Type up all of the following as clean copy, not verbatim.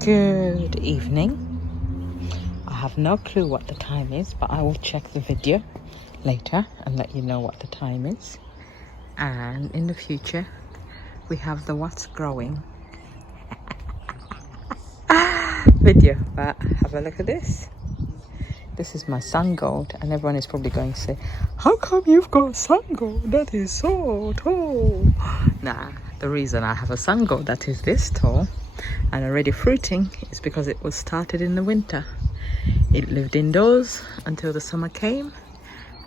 Good evening. I have no clue what the time is, but I will check the video later and let you know what the time is. And in the future, we have the what's growing video. But have a look at this. This is my sun gold, and everyone is probably going to say, how come you've got sun gold that is so tall? Nah, the reason I have a sun gold that is this tall and already fruiting is because it was started in the winter. It lived indoors until the summer came,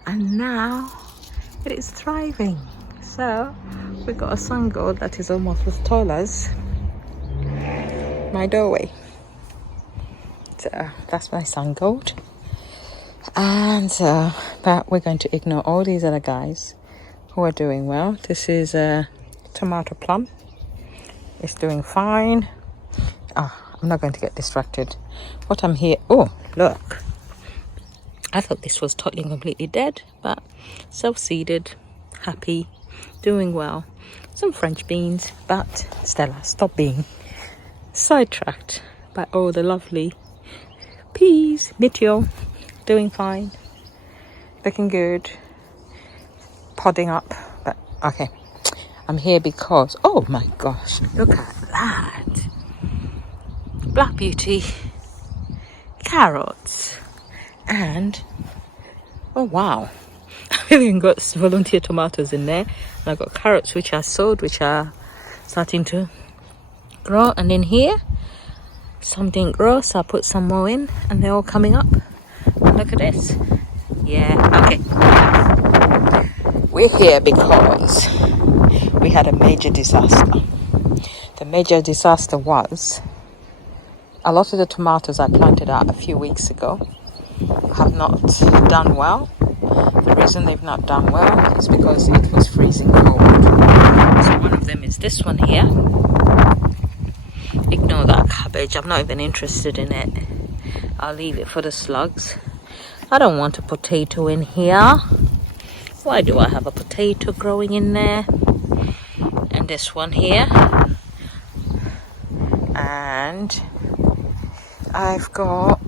and now it is thriving. So we got a sun gold that is almost as tall as my doorway. So that's my sun gold. And but we're going to ignore all these other guys who are doing well. This is a tomato plum. It's doing fine. I'm not going to get distracted. What I'm here, oh look, I thought this was totally and completely dead, but self-seeded, happy, doing well. Some French beans, but Stella, stop being sidetracked by all the lovely peas. Meteor, doing fine, looking good, podding up. But okay, I'm here because, oh my gosh, look at that. Black Beauty, carrots, and oh wow, I've even got volunteer tomatoes in there, and I've got carrots which are sowed, which are starting to grow, and in here some didn't grow, so I put some more in, and they're all coming up. And look at this. Yeah, okay, we're here because we had a major disaster. The major disaster was a lot of the tomatoes I planted out a few weeks ago have not done well. The reason they've not done well is because it was freezing cold. So one of them is this one here. Ignore that cabbage, I'm not even interested in it. I'll leave it for the slugs. I don't want a potato in here. Why do I have a potato growing in there? And this one here. And I've got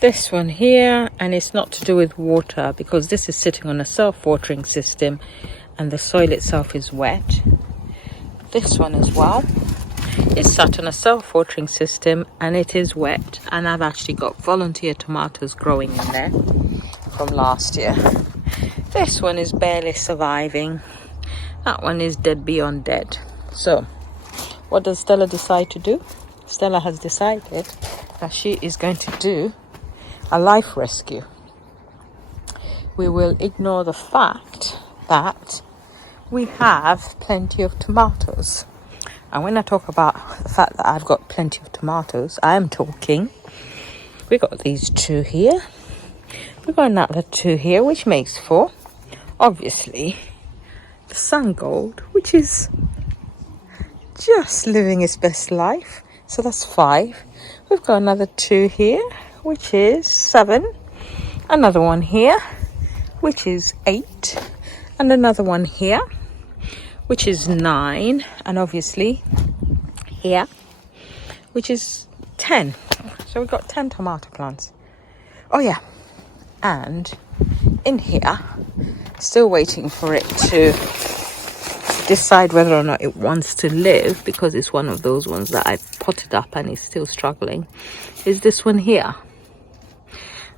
this one here, and it's not to do with water because this is sitting on a self-watering system and the soil itself is wet. This one as well is sat on a self-watering system and it is wet, and I've actually got volunteer tomatoes growing in there from last year. This one is barely surviving. That one is dead beyond dead. So what does Stella decide to do? Stella has decided that she is going to do a life rescue. We will ignore the fact that we have plenty of tomatoes. And when I talk about the fact that I've got plenty of tomatoes, I am talking, we got these two here. We got another two here, which makes four. Obviously, the sun gold, which is just living its best life, so that's 5. We've got another 2 here, which is 7, another one here, which is 8, and another one here, which is 9, and obviously here, which is 10. So we've got 10 tomato plants. Oh yeah, and in here, still waiting for it to decide whether or not it wants to live, because it's one of those ones that I potted up and is still struggling, is this one here.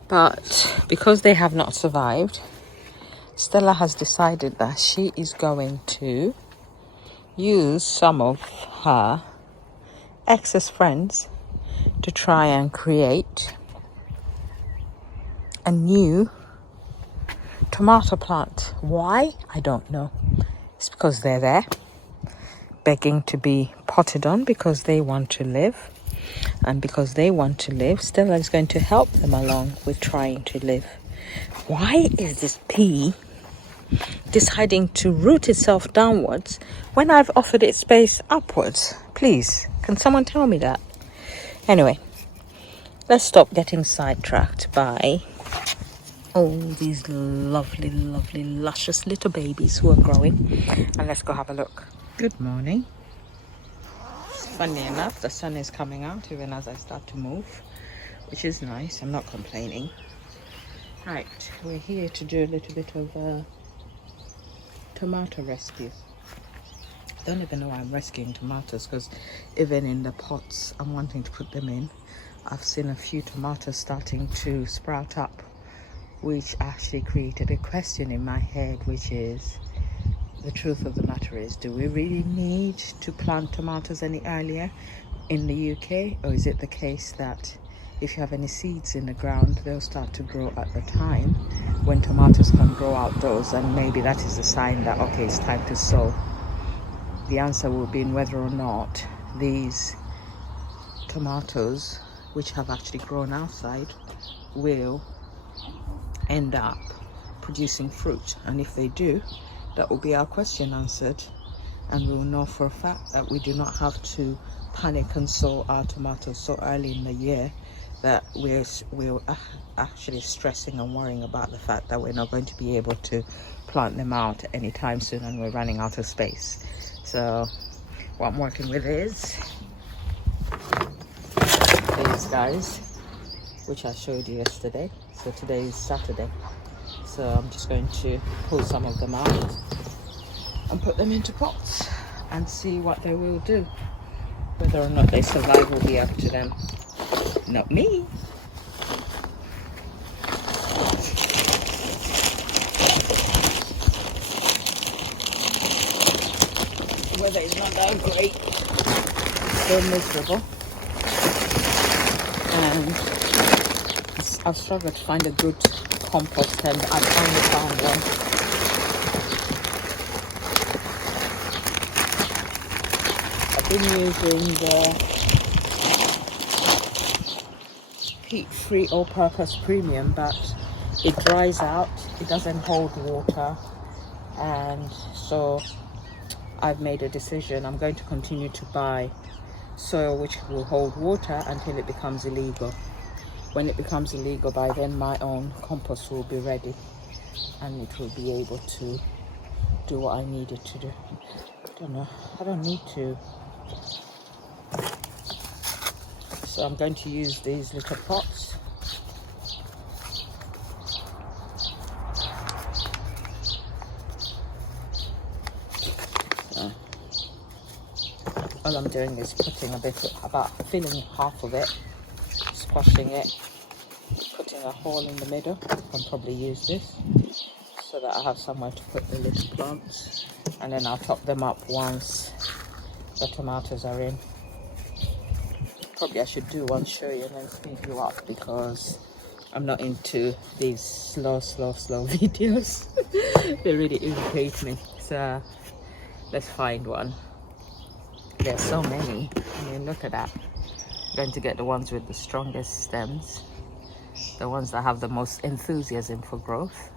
But because they have not survived, Stella has decided that she is going to use some of her excess friends to try and create a new tomato plant. Why? I don't know. It's because they're there begging to be potted on because they want to live. And because they want to live, Stella is going to help them along with trying to live. Why is this pea deciding to root itself downwards when I've offered it space upwards? Please, can someone tell me that? Anyway, let's stop getting sidetracked by all these lovely, luscious little babies who are growing, and let's go have a look. Good morning. Funny enough, the sun is coming out even as I start to move, which is nice. I'm not complaining. Right, we're here to do a little bit of tomato rescue. Don't even know why I'm rescuing tomatoes, because even in the pots I'm wanting to put them in, I've seen a few tomatoes starting to sprout up, which actually created a question in my head, which is, the truth of the matter is, do we really need to plant tomatoes any earlier in the UK? Or is it the case that if you have any seeds in the ground, they'll start to grow at the time when tomatoes can grow outdoors, and maybe that is a sign that, okay, it's time to sow? The answer will be in whether or not these tomatoes, which have actually grown outside, will end up producing fruit. And if they do, that will be our question answered, and we will know for a fact that we do not have to panic and sow our tomatoes so early in the year that we're actually stressing and worrying about the fact that we're not going to be able to plant them out anytime soon and we're running out of space. So what I'm working with is these guys, which I showed you yesterday. So today is Saturday, so I'm just going to pull some of them out and put them into pots and see what they will do. Whether or not they survive will be up to them, not me. Weather is not that great, so miserable, and I've struggled to find a good compost, and I finally found one. I've been using the peat-free all-purpose premium, but it dries out, it doesn't hold water, and so I've made a decision. I'm going to continue to buy soil which will hold water until it becomes illegal. When it becomes illegal, by then my own compost will be ready and it will be able to do what I need it to do. I don't know, I don't need to. So I'm going to use these little pots. So all I'm doing is putting filling half of it, squashing it, putting a hole in the middle. I can probably use this so that I have somewhere to put the little plants, and then I'll top them up once the tomatoes are in. Probably I should do one, show you, and then speed you up, because I'm not into these slow videos. They really irritate me. So let's find one. There's so many. I mean, look at that. I'm going to get the ones with the strongest stems, the ones that have the most enthusiasm for growth.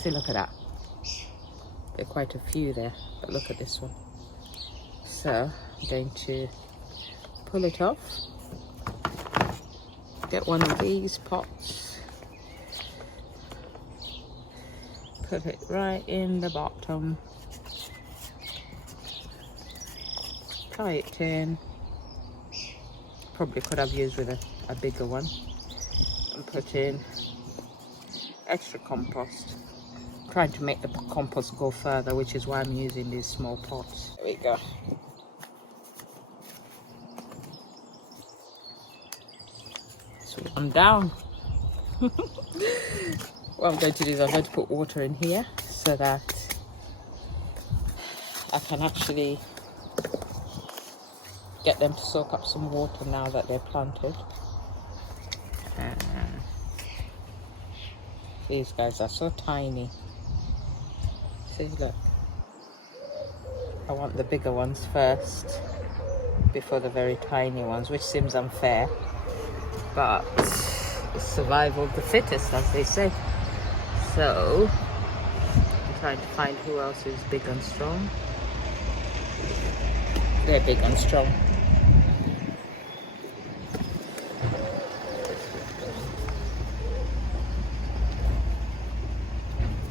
See, look at that. There are quite a few there, but look at this one. So I'm going to pull it off, get one of these pots, put it right in the bottom, tie it in. Probably could have used with a bigger one, and put in extra compost. I'm trying to make the compost go further, which is why I'm using these small pots. There we go. So I'm down. What I'm going to do is I'm going to put water in here so that I can actually get them to soak up some water now that they're planted. These guys are so tiny. See, look. I want the bigger ones first before the very tiny ones, which seems unfair, but it's survival of the fittest, as they say. So I'm trying to find who else is big and strong. They're big and strong.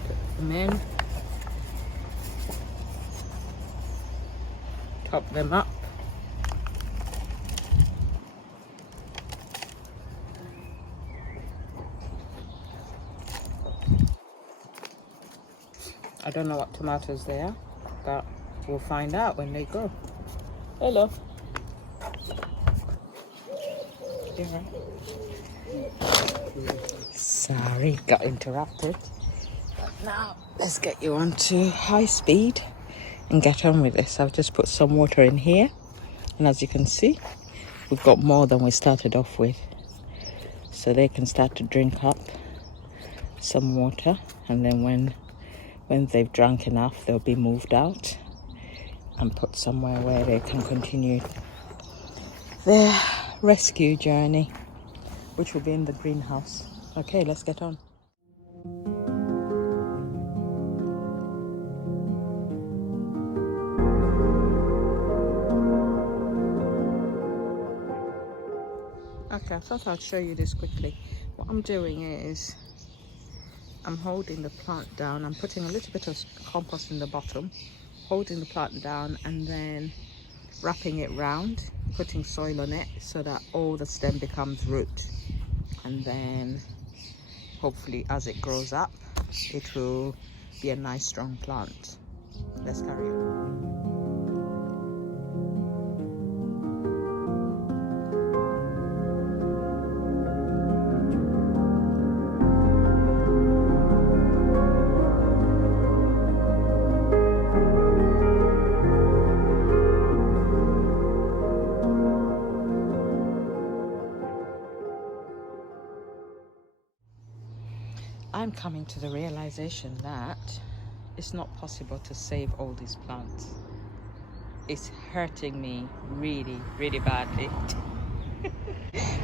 Put them in. Top them up. I don't know what tomatoes they are, but we'll find out when they grow. Hello. You all right? Sorry, got interrupted. But now let's get you onto high speed and get on with this. I've just put some water in here, and as you can see, we've got more than we started off with. So they can start to drink up some water, and then when they've drank enough, they'll be moved out and put somewhere where they can continue their rescue journey, which will be in the greenhouse. Okay, let's get on. Okay, I thought I'd show you this quickly. What I'm doing is I'm holding the plant down. I'm putting a little bit of compost in the bottom, holding the plant down, and then wrapping it round, putting soil on it so that all the stem becomes root. And then hopefully as it grows up, it will be a nice strong plant. Let's carry on. I'm coming to the realization that it's not possible to save all these plants. It's hurting me really, really badly.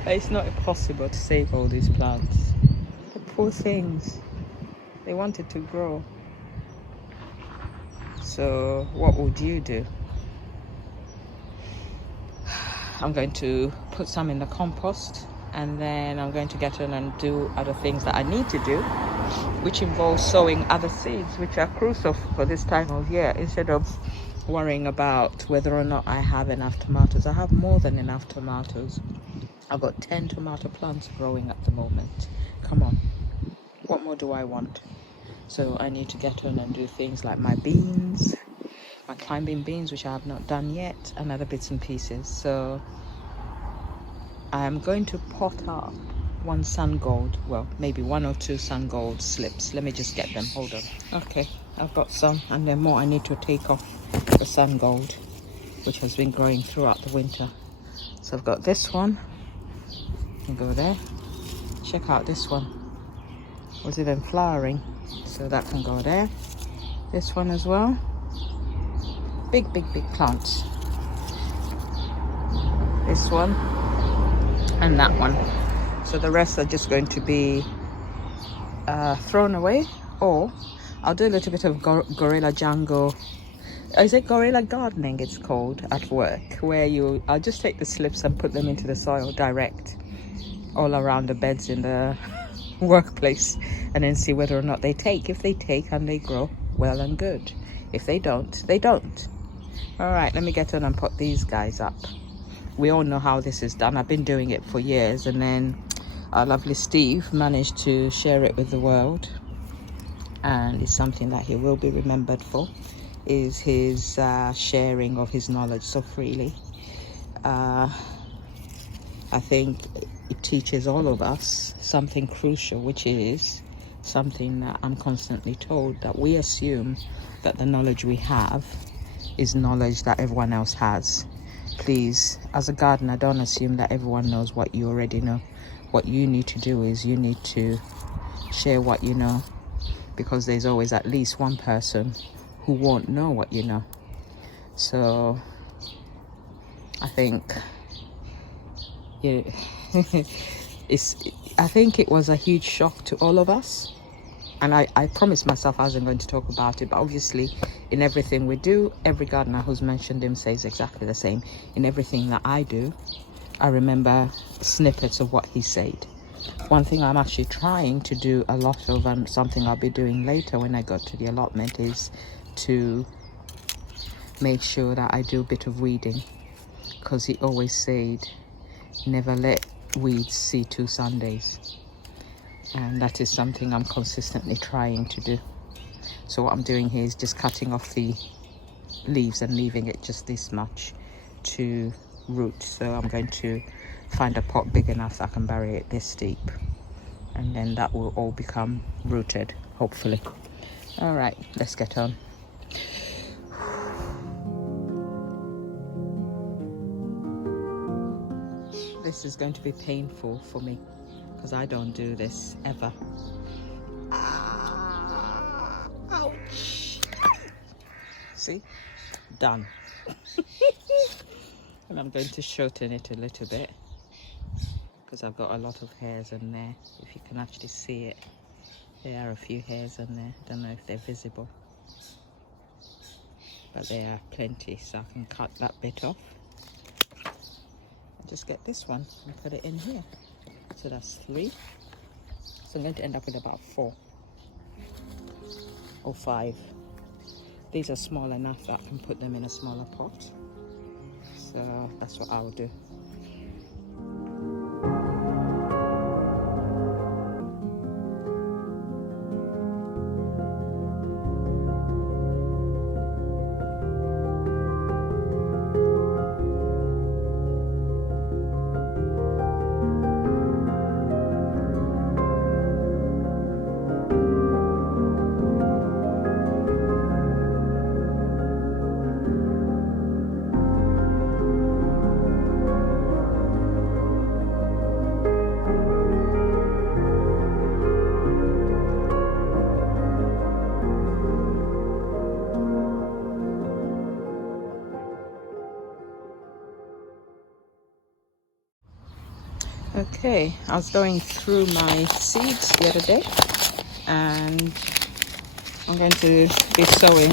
It's not possible to save all these plants. The poor things, they wanted to grow. So what would you do? I'm going to put some in the compost, and then I'm going to get on and do other things that I need to do, which involves sowing other seeds, which are crucial for this time of year, instead of worrying about whether or not I have enough tomatoes. I have more than enough tomatoes. I've got 10 tomato plants growing at the moment. Come on, what more do I want? So I need to get on and do things like my beans, my climbing beans, which I have not done yet, and other bits and pieces. So I'm going to pot up one sun gold, well, maybe 1 or 2 sun gold slips. Let me just get them, hold on. Okay, I've got some, and then more I need to take off the sun gold, which has been growing throughout the winter. So I've got this one, and go there. Check out this one, was even flowering, so that can go there. This one as well, big plants. This one and that one. So the rest are just going to be thrown away, or I'll do a little bit of gorilla jungle. Is it gorilla gardening it's called at work, where I'll just take the slips and put them into the soil direct all around the beds in the workplace, and then see whether or not they take. If they take and they grow, well and good. If they don't, they don't. All right, let me get on and put these guys up. We all know how this is done. I've been doing it for years, and then our lovely Steve managed to share it with the world, and it's something that he will be remembered for, is his sharing of his knowledge so freely. I think it teaches all of us something crucial, which is something that I'm constantly told, that we assume that the knowledge we have is knowledge that everyone else has. Please, as a gardener, don't assume that everyone knows what you already know. What you need to do is you need to share what you know, because there's always at least one person who won't know what you know. So I think I think it was a huge shock to all of us, and I promised myself I wasn't going to talk about it, but obviously in everything we do, every gardener who's mentioned him says exactly the same. In everything that I do, I remember snippets of what he said. One thing I'm actually trying to do a lot of, and something I'll be doing later when I go to the allotment, is to make sure that I do a bit of weeding, because he always said never let weeds see 2 Sundays, and that is something I'm consistently trying to do. So what I'm doing here is just cutting off the leaves and leaving it just this much to root. So I'm going to find a pot big enough that I can bury it this deep, and then that will all become rooted, hopefully. All right, let's get on. This is going to be painful for me because I don't do this ever. Ouch! See? Done. And I'm going to shorten it a little bit because I've got a lot of hairs in there. If you can actually see it, there are a few hairs in there. I don't know if they're visible, but there are plenty, so I can cut that bit off. I'll just get this one and put it in here. So that's 3. So I'm going to end up with about 4 or 5. These are small enough that I can put them in a smaller pot. So that's what I'll do. Okay, I was going through my seeds the other day, and I'm going to be sowing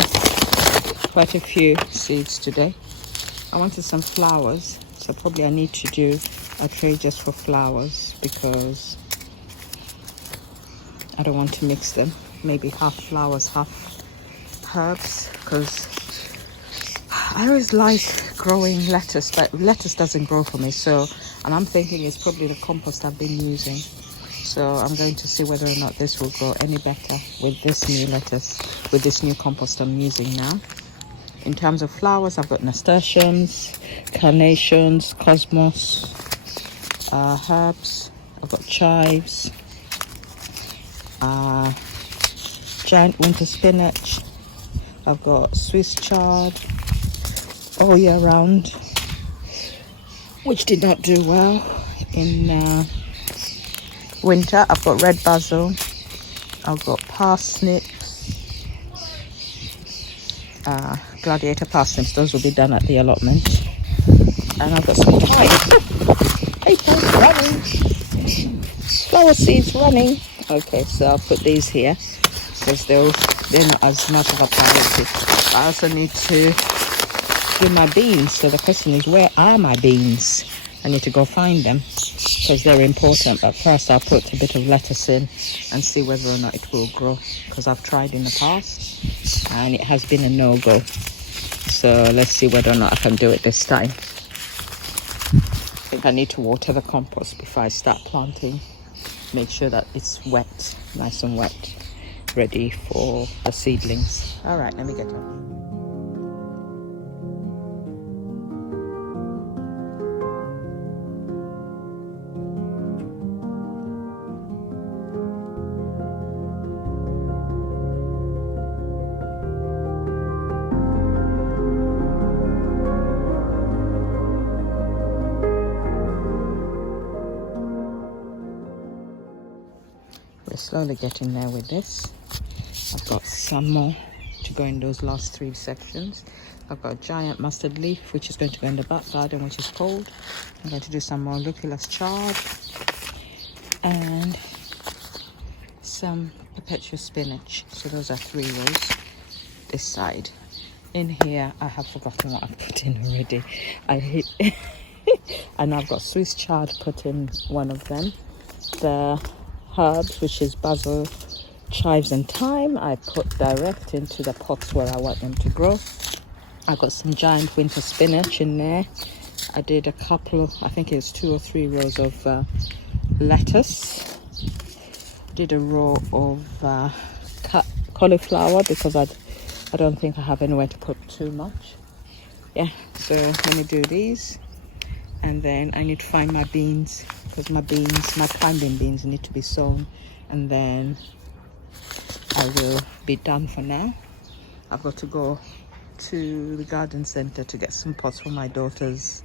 quite a few seeds today. I wanted some flowers, so probably I need to do a tray just for flowers because I don't want to mix them. Maybe half flowers, half herbs, because I always like growing lettuce, but lettuce doesn't grow for me. So, and I'm thinking it's probably the compost I've been using. So I'm going to see whether or not this will grow any better with this new lettuce, with this new compost I'm using now. In terms of flowers, I've got nasturtiums, carnations, cosmos, herbs. I've got chives, giant winter spinach. I've got Swiss chard all year round, which did not do well in winter. I've got red basil. I've got parsnips, gladiator parsnips. Those will be done at the allotment. And I've got some thyme. Papers running. Flower seeds running. Okay, so I'll put these here because they're not as much of a priority. I also need to do my beans. So the question is, where are my beans? I need to go find them because they're important. But first I'll put a bit of lettuce in and see whether or not it will grow, because I've tried in the past and it has been a no-go. So let's see whether or not I can do it this time. I think I need to water the compost before I start planting. Make sure that it's wet, nice and wet, ready for the seedlings. All right, let me get on. We're slowly getting there with this. I've got some more to go in those last 3 sections. I've got a giant mustard leaf, which is going to go in the back garden, which is cold. I'm going to do some more Lucullus chard and some perpetual spinach. So those are 3 rows this side. In here, I have forgotten what I've put in already. I hate and I've got Swiss chard put in one of them. The herbs, which is basil, chives and thyme, I put direct into the pots where I want them to grow. I've got some giant winter spinach in there. I did a couple, I think it's 2 or 3 rows of lettuce. Did a row of cauliflower because I don't think I have anywhere to put too much. Yeah, so let me do these, and then I need to find my beans because my plantain beans need to be sown, and then I will be done for now. I've got to go to the garden center to get some pots for my daughter's,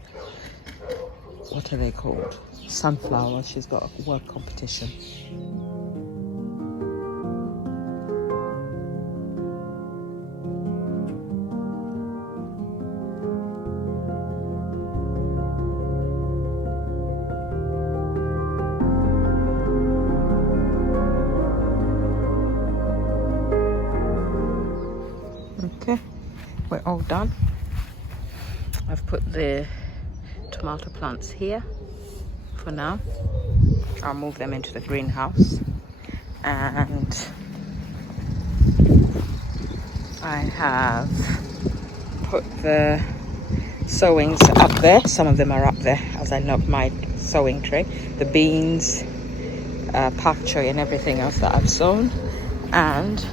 what are they called? Sunflower. She's got a work competition. Okay, we're all done. I've put the tomato plants here for now. I'll move them into the greenhouse, and I have put the sowings up there. Some of them are up there as I knock my sowing tray. The beans, pak choy and everything else that I've sown. And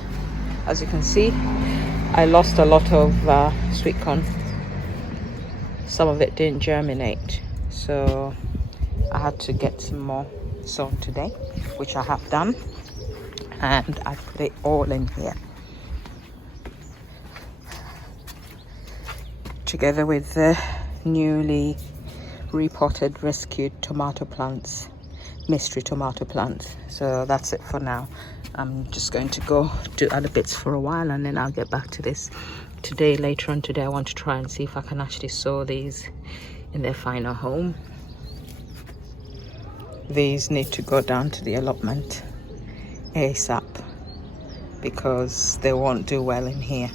as you can see, I lost a lot of sweet corn. Some of it didn't germinate, so I had to get some more sown today, which I have done, and I put it all in here together with the newly repotted rescued tomato plants, mystery tomato plants. So that's it for now. I'm just going to go do other bits for a while, and then I'll get back to this. Later on today, I want to try and see if I can actually sow these in their final home. These need to go down to the allotment ASAP because they won't do well in here.